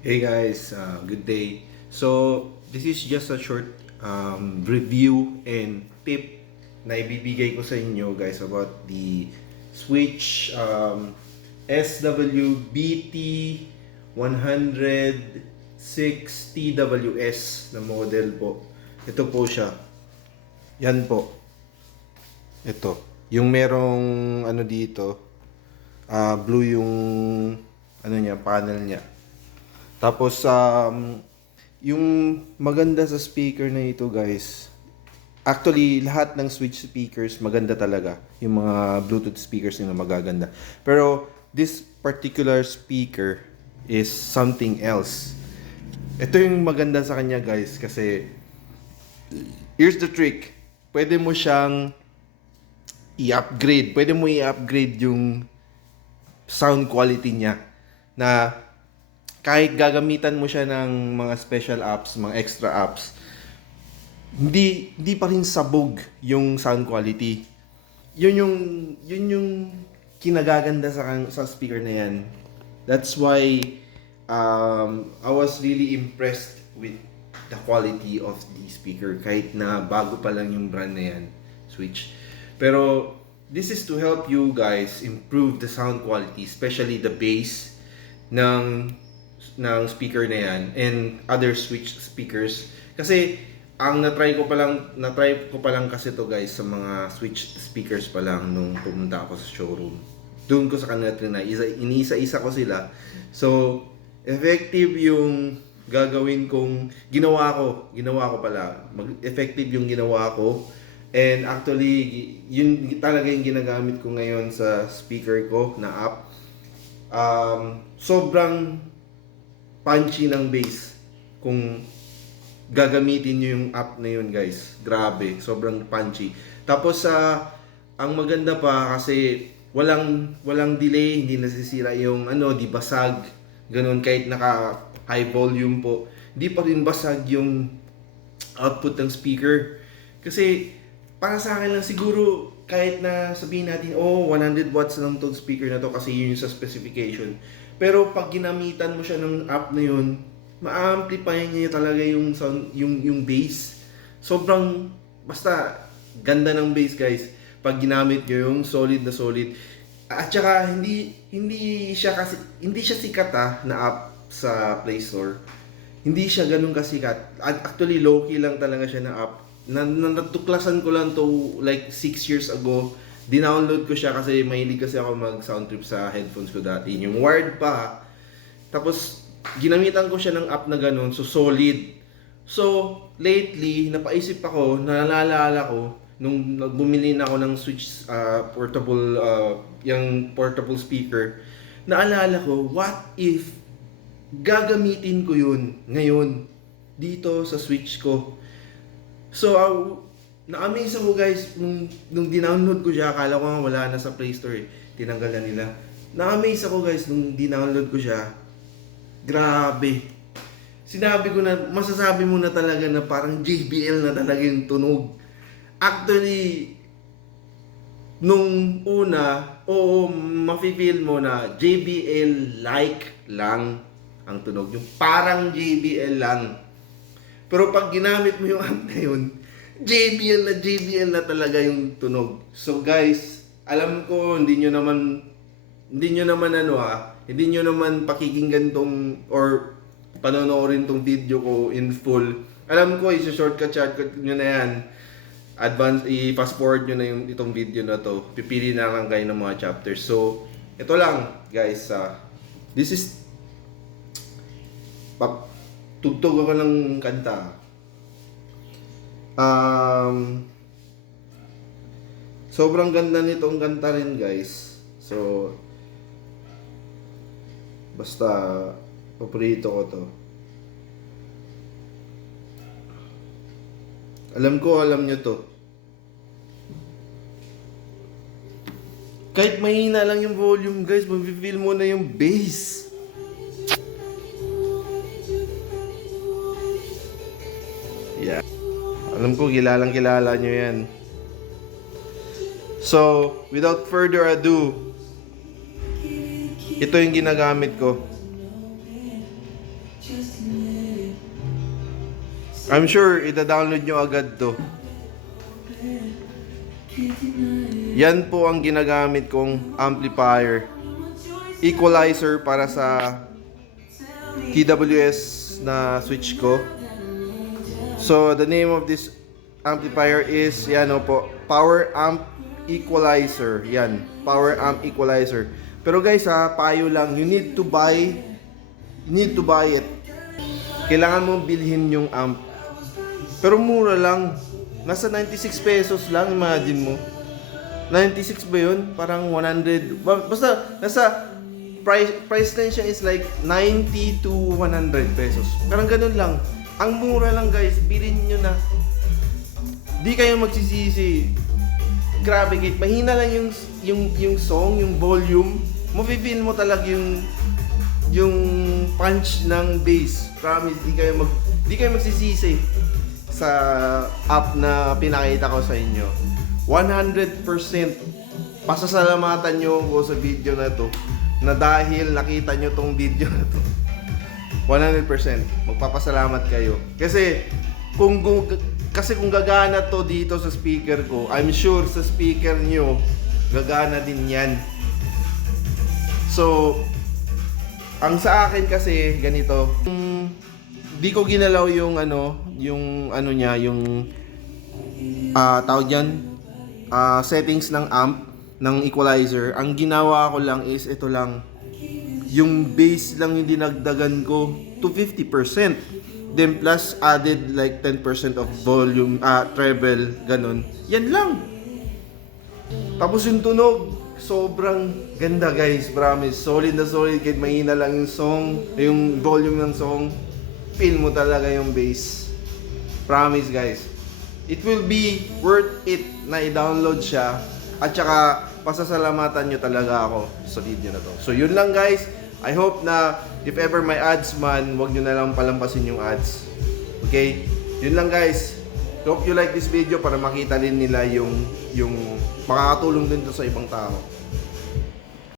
Hey guys, uh, good day. So, this is just a short um, review and tip na ibibigay ko sa inyo guys about the Switch um, SWBT 106 TWS na model po. Ito po siya. Yan po. Ito. Yung merong ano dito, ah blue yung ano niya, panel niya. Tapos um, yung maganda sa speaker na ito guys, actually lahat ng switch speakers maganda talaga. Yung mga Bluetooth speakers nila magaganda. Pero this particular speaker is something else. Ito yung maganda sa kanya guys kasi here's the trick. Pwede mo siyang i-upgrade. Pwede mo i-upgrade yung sound quality niya na kahit gagamitan mo siya ng mga special apps, mga extra apps, hindi hindi pa rin sabog yung sound quality. Yun yung yun yung kinagaganda sa sa speaker na yan. That's why um, I was really impressed with the quality of the speaker kahit na bago pa lang yung brand na yan, Switch. Pero this is to help you guys improve the sound quality, especially the bass ng ng speaker na yan and other switch speakers. Kasi ang na-try ko pa lang na-try ko pa lang kasi to guys sa mga switch speakers pa lang nung pumunta ako sa showroom. Doon ko sa kanila trinay. Isa inisa-isa ko sila. So effective yung gagawin kong ginawa ko. Ginawa ko pala. Mag effective yung ginawa ko. And actually yun talaga yung ginagamit ko ngayon sa speaker ko na app. Um, sobrang punchy ng bass kung gagamitin nyo yung app na yun guys. Grabe, sobrang punchy. Tapos sa ang maganda pa kasi walang walang delay, hindi nasisira yung ano, di basag. Ganun kahit naka high volume po, di pa rin basag yung output ng speaker. Kasi para sa akin lang siguro kahit na sabihin natin, oh, 100 watts lang tong speaker na to kasi yun yung sa specification. Pero pag ginamitan mo siya ng app na yun, ma-amplify niya talaga yung sound, yung yung bass. Sobrang basta ganda ng bass, guys. Pag ginamit niyo yung solid na solid. At saka hindi hindi siya kasi hindi siya sikat ah, na app sa Play Store. Hindi siya ganun kasikat. At actually low key lang talaga siya na app. Na, na natuklasan ko lang to like 6 years ago. Dinownload ko siya kasi mahilig kasi ako mag sound trip sa headphones ko dati. Yung wired pa. Tapos ginamitan ko siya ng app na ganun, so solid. So, lately, napaisip ako, naalala ko, nung bumili na ako ng Switch ah, portable, ah, yung portable speaker, naalala ko, what if gagamitin ko yun ngayon dito sa Switch ko. So, uh, na-amaze ako guys, nung, nung dinownload ko siya, akala ko nga wala na sa Play Store eh. Tinanggal na nila. Na-amaze ako guys, nung dinownload ko siya. Grabe. Sinabi ko na, masasabi mo na talaga na parang JBL na talaga yung tunog. Actually, nung una, oo, mafe-feel mo na JBL-like lang ang tunog. Yung parang JBL lang. Pero pag ginamit mo yung amp na yun, JBL na JBL na talaga yung tunog. So guys, alam ko hindi nyo naman hindi nyo naman ano ah, hindi nyo naman pakikinggan tong or panonoorin tong video ko in full. Alam ko, isa-shortcut shortcut nyo na yan. Advance, i-fast forward nyo na yung itong video na to. Pipili na lang kayo ng mga chapters. So, ito lang, guys. ah this is pap, tugtog ako ng kanta. Um, sobrang ganda nitong kanta rin, guys. So, basta, paborito ko to. Alam ko, alam nyo to. Kahit mahina lang yung volume, guys, mafe-feel mo na yung bass. Alam ko, kilalang kilala nyo yan. So, without further ado, ito yung ginagamit ko. I'm sure ida-download nyo agad to. Yan po ang ginagamit kong amplifier. Equalizer para sa TWS na switch ko. So, the name of this amplifier is, yan po, Power Amp Equalizer. Yan, Power Amp Equalizer. Pero guys ha, payo lang, you need to buy, need to buy it. Kailangan mo bilhin yung amp. Pero mura lang. Nasa 96 pesos lang, imagine mo. 96 ba yun? Parang 100. ba- Basta, nasa price, price range siya is like 90 to 100 pesos. Parang ganun lang. Ang mura lang guys, bilhin nyo na. Di kayo magsisisi. Grabe, kahit mahina lang yung, yung, yung song, yung volume, mafe-feel mo talaga yung yung punch ng bass. Promise, di kayo mag di kayo magsisisi sa app na pinakita ko sa inyo. 100% pasasalamatan nyo ako sa video na to na dahil nakita nyo tong video na to. 100% magpapasalamat kayo. Kasi kung kasi kung gagana to dito sa speaker ko, I'm sure sa speaker nyo gagana din 'yan. So, ang sa akin kasi ganito, mm, di ko ginalaw yung ano, yung ano niya, yung ah tawag diyan, ah settings ng amp ng equalizer. Ang ginawa ko lang is ito lang. Yung bass lang yung dinagdagan ko to 50%. Then plus added like 10% of volume, ah treble, ganun. Yan lang. Tapos yung tunog, sobrang ganda guys, promise. Solid na solid kahit mahina lang yung song, yung volume ng song, feel mo talaga yung bass. Promise guys. It will be worth it na i-download siya at saka pasasalamatan nyo talaga ako sa video na to. So yun lang guys. I hope na if ever may ads man, wag nyo na lang palampasin yung ads. Okay? Yun lang guys. Hope you like this video para makita din nila yung yung makakatulong din to sa ibang tao.